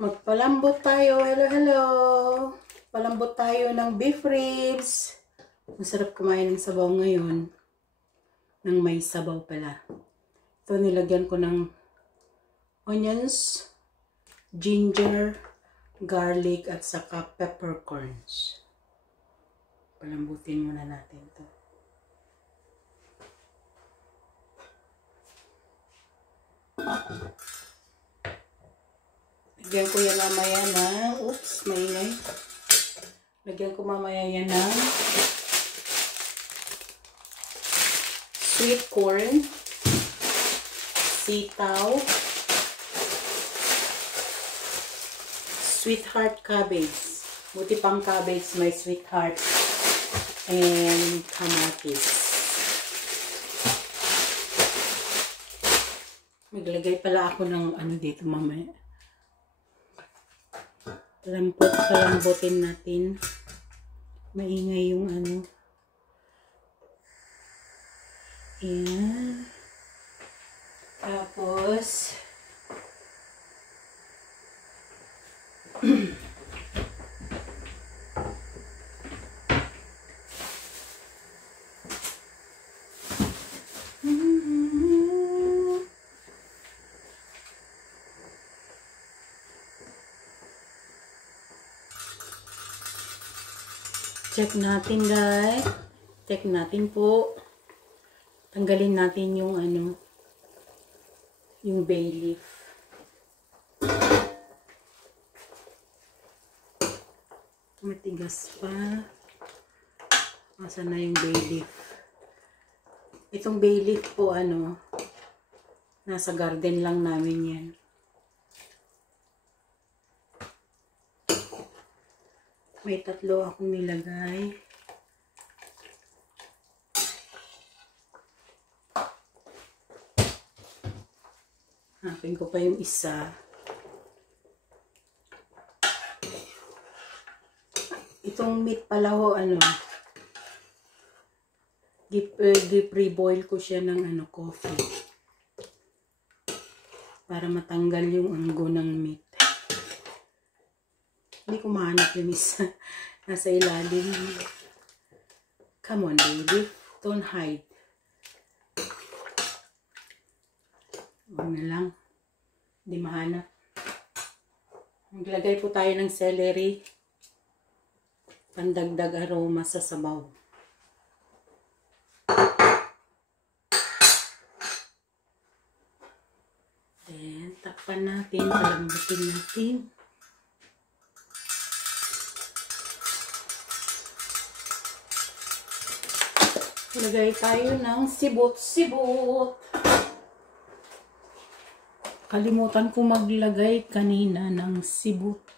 Magpalambot tayo. Hello, hello. Palambot tayo ng beef ribs. Masarap kumain ng sabaw ngayon. Nang may sabaw pala. Ito nilagyan ko ng onions, ginger, garlic, at saka peppercorns. Palambutin muna natin ito. Lagyan ko yan mamaya ng, oops, maingay. Lagyan ko mamaya yan ng sweet corn, sitaw, sweetheart cabbage. Buti pang cabbage, may sweetheart, and kamatis. Maglagay pala ako ng ano dito mamaya. Palambutin natin. Maingay yung ano. Ayan. Tapos check natin guys. Check natin po. Tanggalin natin yung ano, yung bay leaf. Matigas pa. Asan na yung bay leaf? Itong bay leaf po ano, nasa garden lang namin yan. May 3 akong nilagay. Hanapin ko pa yung isa. Itong meat pala ho, ano, pre-boil ko siya ng ano, coffee. Para matanggal yung anggo ng meat. Hindi ko mahanap yung isa. Nasa ilalim. Come on, baby. Don't hide. Huwag na lang. Hindi mahanap. Maglagay po tayo ng celery. Pandagdag aroma sa sabaw. Then, takpan natin. Palambutin natin. Lagay tayo ng sibot-sibot. Kalimutan ko maglagay kanina ng sibot-sibot.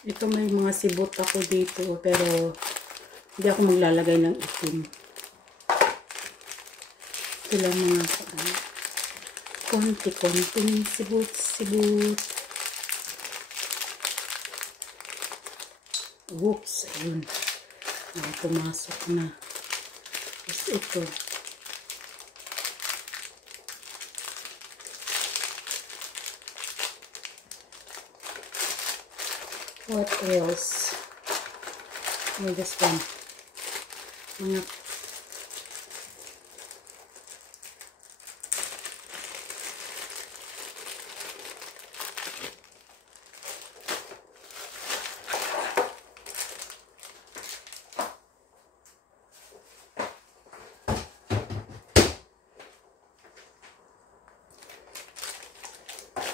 Ito may mga sibot ako dito pero hindi ako maglalagay ng itim. Ito lang mga konti-konting sibot-sibot. Oops, ayun. Pumasok na. Tapos ito. What else? Oh, this one. Mga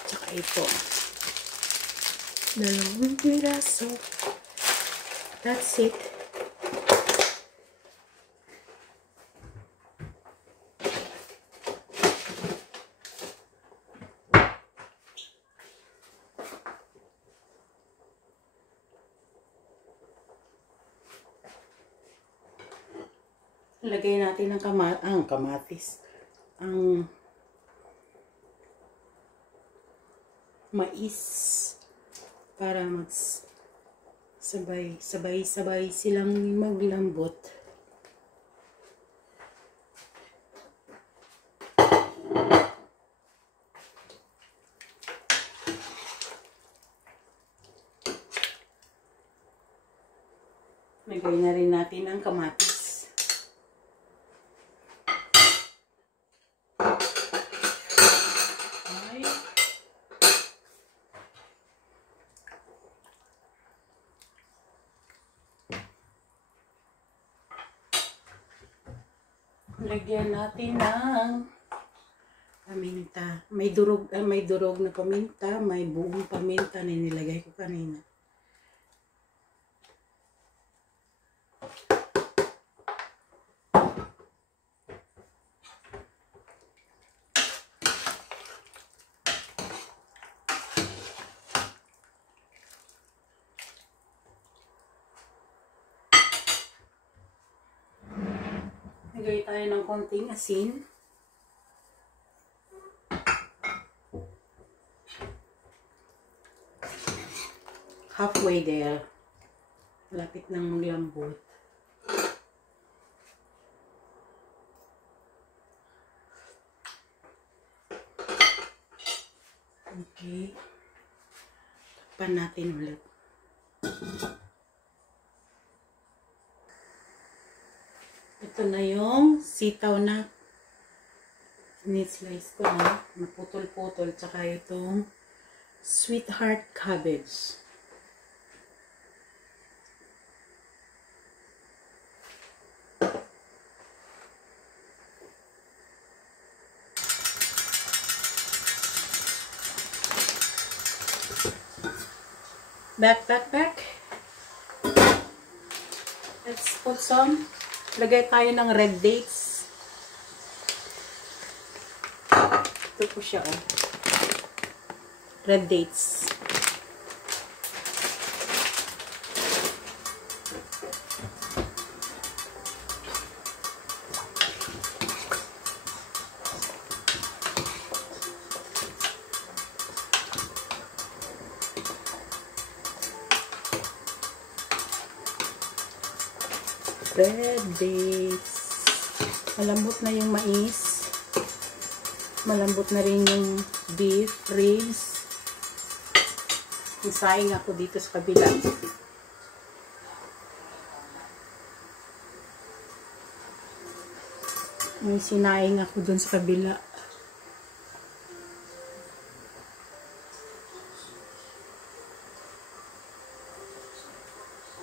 tsaka ito. 2 piraso. That's it. Lagay natin ang kamatis. Ang mais para sabay-sabay silang maglambot. Lagay na rin natin ang kamatis. Ay. Lagyan natin ng paminta. May durog na paminta, may buong paminta na nilagay ko kanina. Lagay tayo ng konting asin. Halfway there. Malapit nang maglambot. Okay. Takpan natin ulit. Ito na yung sitaw na ni-slice ko na. Naputol-putol. Tsaka itong sweetheart cabbage. Back. Let's put some. Lagay tayo ng red dates. Ito po siya, oh. Red dates. Red dates. Malambot na yung mais. Malambot na rin yung beef ribs. Isaing ako dito sa kabila. May sinaing ako dun sa kabila.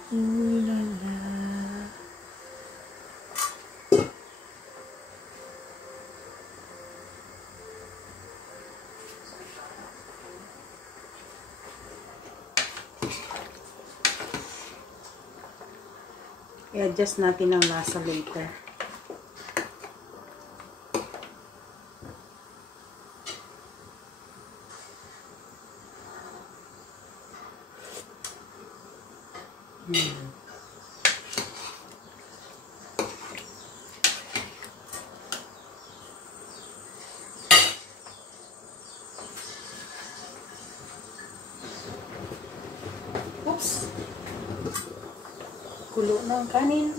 Ulala. I-adjust natin ang lasa later. Oops! Kulo ng kanin.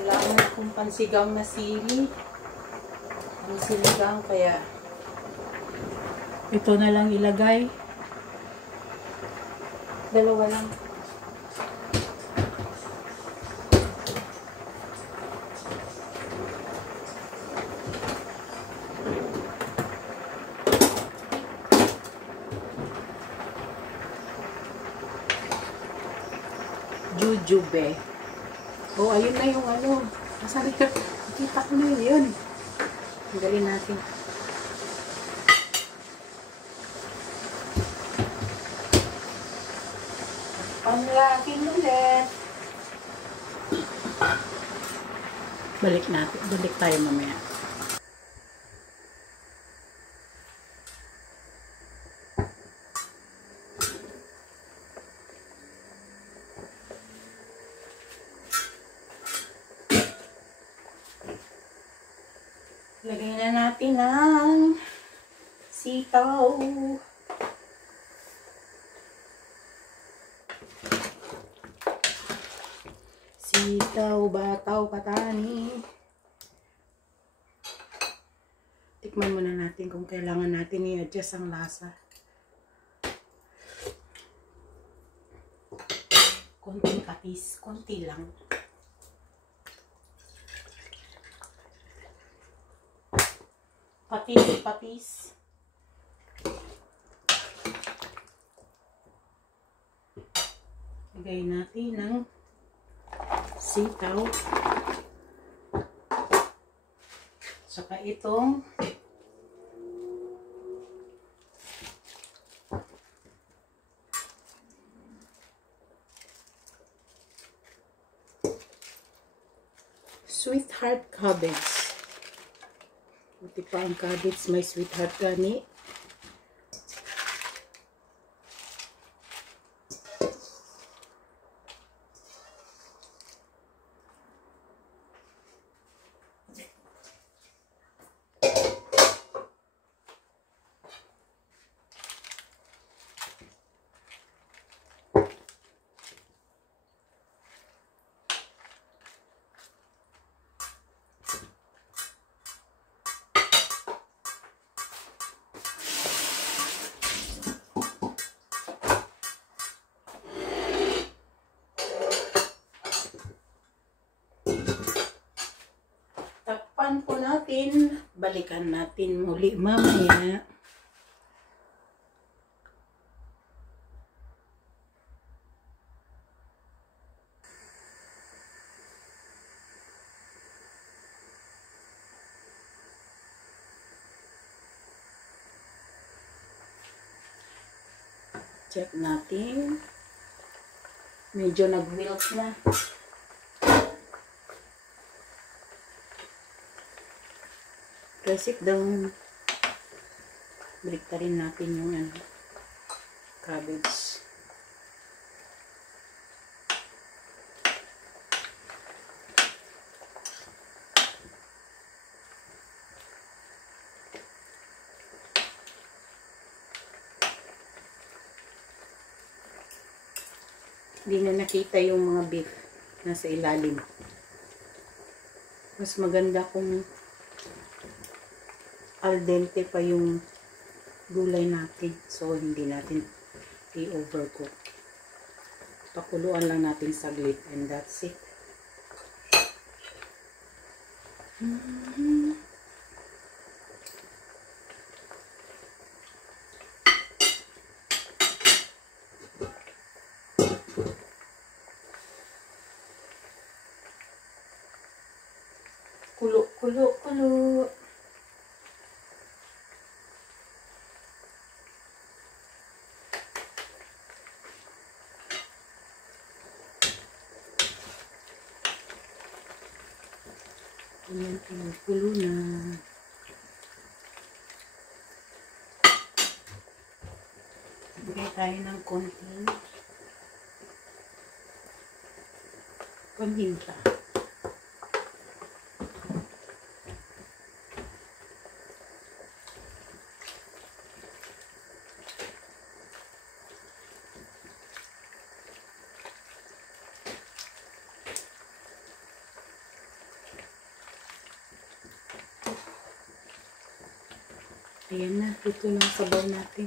Kailangan akong pansigang na sili. Ang siligang, kaya ito na lang ilagay. Dalawa lang. jujube. Oh, ayun na yung ano. Nasaan na? Nakita ko na yun. Tanggalin natin. Panlagin ulit. Balik natin. Balik tayo mamaya. Lagay na natin ang sitaw. Sitaw, bataw, patani. Tikman muna natin kung kailangan natin i-adjust ang lasa. Konting patis, konti lang. Patis. Lagay natin ng sitaw. Saka itong sweetheart cabbage. Buti pa ang cabbage may sweetheart gani. Takpan po natin. Balikan natin muli mamaya. Check natin. Medyo nag-wilt na. Press it down. Balik pa rin natin yung cabbage. Hindi na nakita yung mga beef nasa ilalim. Mas maganda kung al dente pa yung gulay natin. So, hindi natin i-overcook. Pakuluan lang natin saglit and that's it. Kulo. Ayan, kulo na. Bigay tayo ng konting paminta. Ayan na, ito na ang sabaw natin.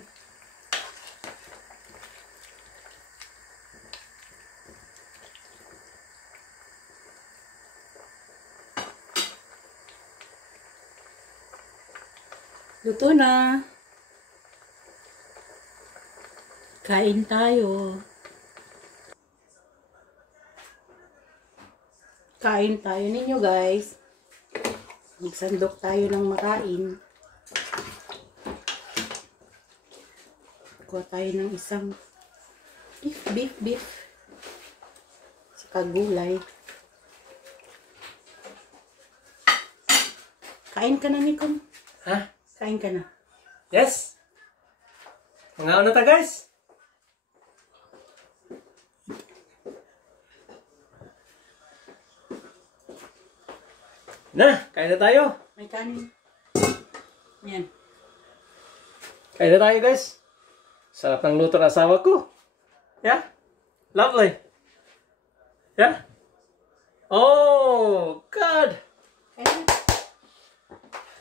Luto na. Kain tayo. Kain tayo ninyo guys. Magsandok tayo ng makain. Kuha tayo ng isang beef. Saka gulay. Kain ka na, Nikon. Ha? Kain ka na. Yes! Mga na ta guys! Na! Kain na tayo! May kanin. Yan. Kain na tayo guys! Sarap ng luto ng asawa ko! Yeah? Lovely! Yeah? Oh! God! Kain na.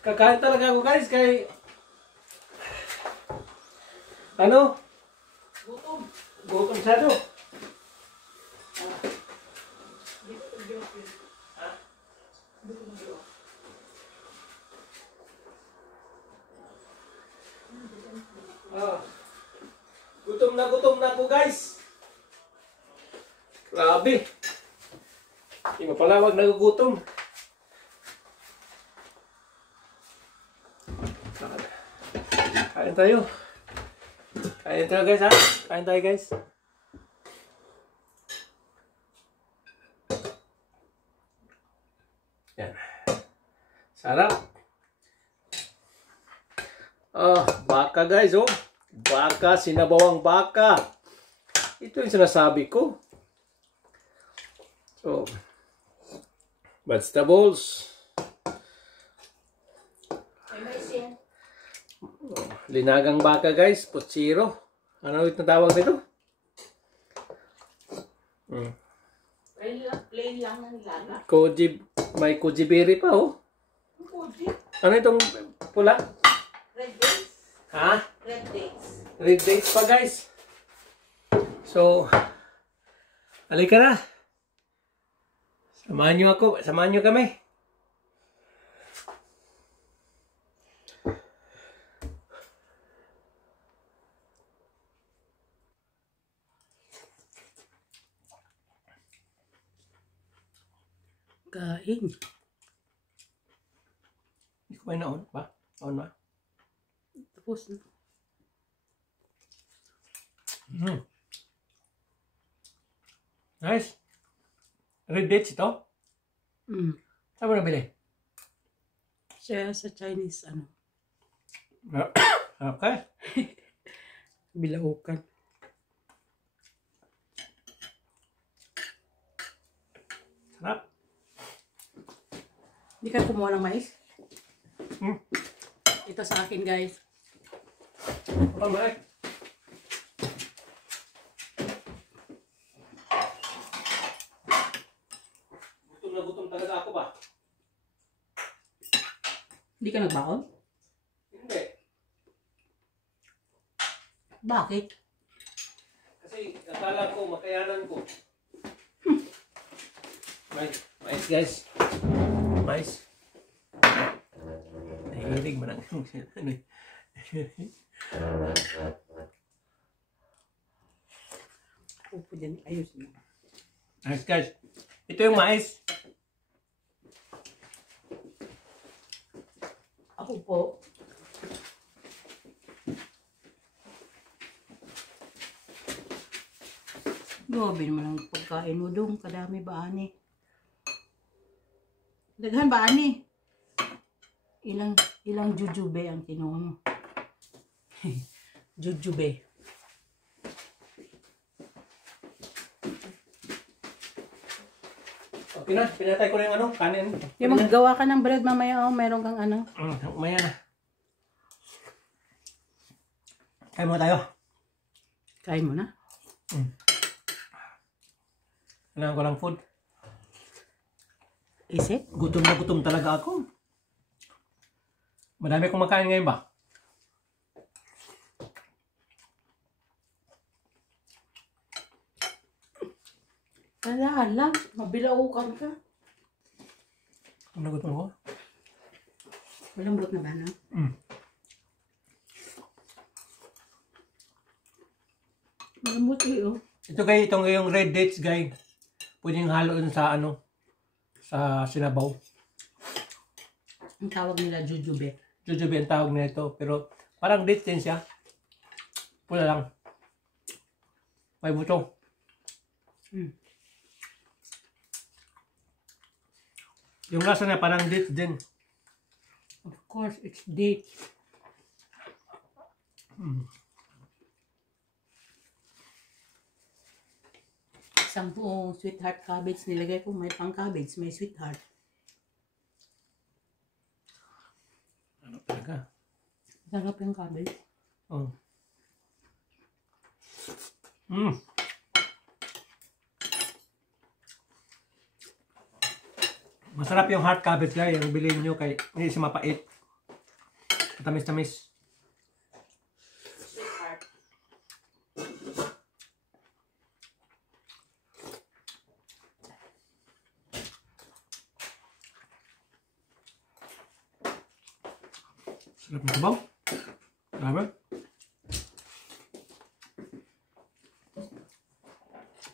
Kakain talaga ako guys kay... Ano? Gutom. Gutom masyado. Gutom na ako guys. Grabe. Hindi mapalawag nagugutom. Kain tayo. Kain tayo guys ha. Kain tayo guys. Yan. Sarap. Baka guys oh. Baka, sinabawang baka. Ito yung sinasabi ko. So, vegetables. Linagang baka guys, putsiro. Ano ito tawag nito? Plain lang ng nilaga. Koji, may koji berry pa oh. Koji? Ano itong pula? Red dates. Ha? Red dates. Red dates pa guys. So, halika na. Samahan nyo ako, samahan nyo kami. Kain. Hindi ko ba na-on ba? On ba? Tapos na. Nice. Red dates ito? Saan mo nabili? Siya sa Chinese, ano? Okay. Bilaukan. Sarap. Hindi ka kumuha ng mais? Ito sa akin, guys. Alright. Gutom na gutom talaga ako ba? Hindi ka nagbaon? Hindi. Bakit? Kasi akala ko, makayanan ko. Mais guys. Mais. Nahihilig mo ng ano eh. Upo dyan. Ayos mo. Nice guys. Ito yung mais. Ako po. Grabe naman ang pagkain mo doon. Kadami ba, ani? Daghan ba, ani? Ilang jujube ang kinuha mo? Jujube. Okay na, pinatay ko na yung ano, kanin. Yung maggawa ka ng bread mamaya, oh, meron kang ano. Umaya na. Kain mo tayo. Kain mo na. Kailangan ko ng food. Is it? Gutom na gutom talaga ako. Madami akong makain ngayon ba? Ala, mabilaukan ka. Ano na gutom ko? Malambot na ba, no? Malambot eh, oh. Ito guys, itong yung red dates guys. Pwedeng halo dun sa ano. sinabaw. Ang tawag nila jujube. Jujube ang tawag nito. Pero parang date din siya. Pula lang. May buto. Yung lasa niya parang date din. Of course, it's date. Isang buong sweetheart cabbage nilagay ko. May pang cabbage, may sweetheart. Ano talaga? Sarap yung cabbage. Oh. Masarap yung hard cabbage guys. Yung bilhin nyo kay hindi siya mapait. Tamis-tamis. Sweetheart. Sarap ng sabaw. Grabe.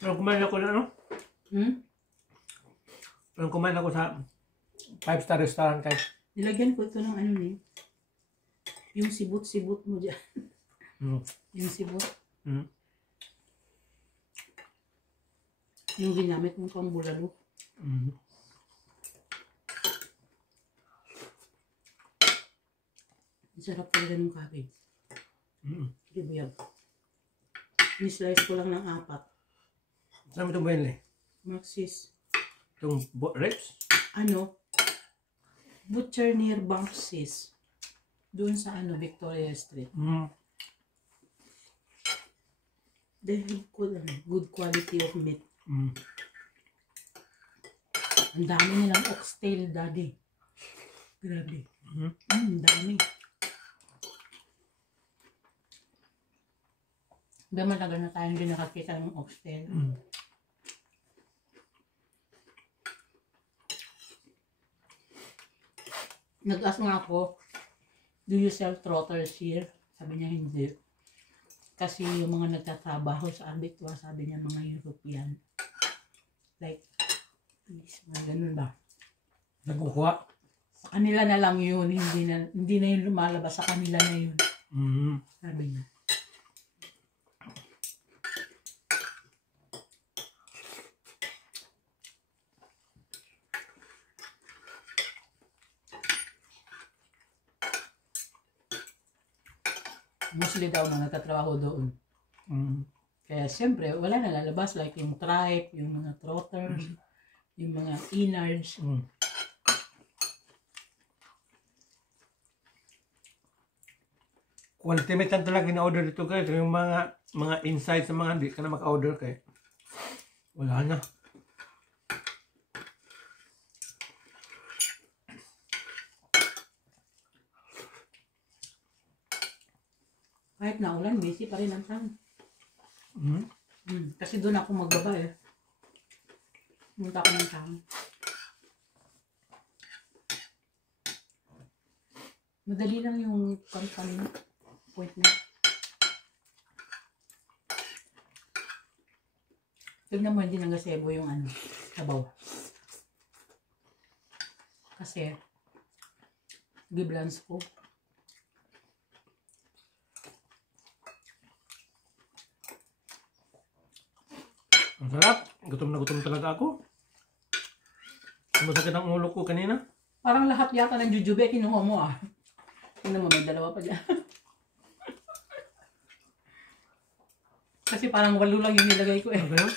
Pero kumain ako na ano? Pero kumain ako sa 5-star restaurant guys. Nilagyan ko ito ng ano ni. Yung sibut-sibut mo dyan. Yung sibut. Yung ginamit mong pang bulalo. Sarap talaga ng cabbage. Bibiyag. Ni-slice ko lang ng 4. Saan mo itong binili? Maxis. Itong ribs? Ano? Butcher near Maxis. Doon sa ano, Victoria Street. They have good quality of meat. Ang dami nilang oxtail, daddy. Grabe. Ang dami. Matagal na tayo hindi nakakita ng oxtail. Nag-ask nga ako, do you sell trotters here? Sabi niya hindi. Kasi yung mga nagtatrabaho sa abattoir, sabi niya mga European. Like, please, mga ganun ba? Nagkukuha? Sa kanila na lang yun, hindi na yun lumalabas, sa kanila na yun. Sabi niya. Mostly daw na nagtatrabaho doon. Kaya siyempre, wala na lalabas. Like yung tripe, yung mga trotters, yung mga innards. Quality meat lang talaga in-order dito guys. Yung mga inside sa mga hindi ka na maka-order kay wala na. Kahit na ulan, busy pa rin ang town. Kasi doon ako magbaba eh. Pumunta ako ng town. Madali lang yung company appointment. Tignan mo, hindi nang gasebo yung ano, sabaw. Kasi, giblans ko. Ang sarap. Gutom na gutom talaga ako. Masakit ang ulo ko kanina. Parang lahat yata ng jujube kinuha mo ah. Tingnan mo, may dalawa pa dyan. Kasi parang 8 lang yung nilagay ko eh. Okay.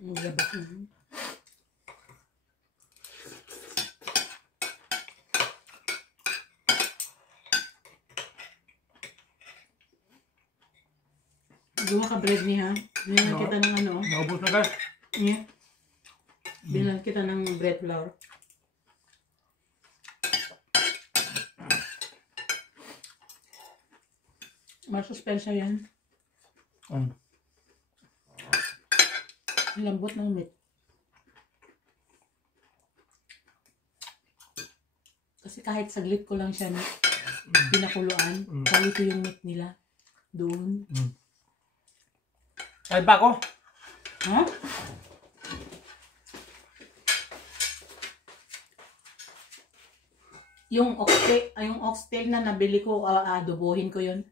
Ang labas na. Gawa ka bread niya. Binigyan kita ng ano. Naubos na guys. Yeah. Binigyan kita ng bread flour. Masuspensya yan. Ang lambot ng meat. Kasi kahit saglit ko lang siya pinakuluan. Quality yung meat nila. Doon. Ay ba ako? Ha? Yung oxtail na nabili ko, adobohin ko yun.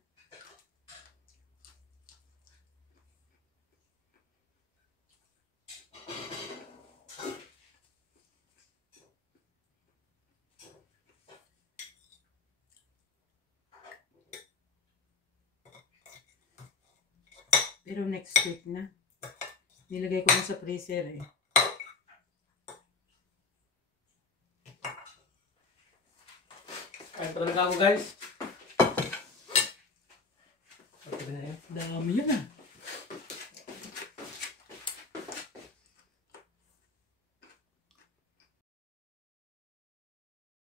Pero next week na. Nilagay ko na sa freezer eh. Kain pa talaga ako guys. Dami yun ah.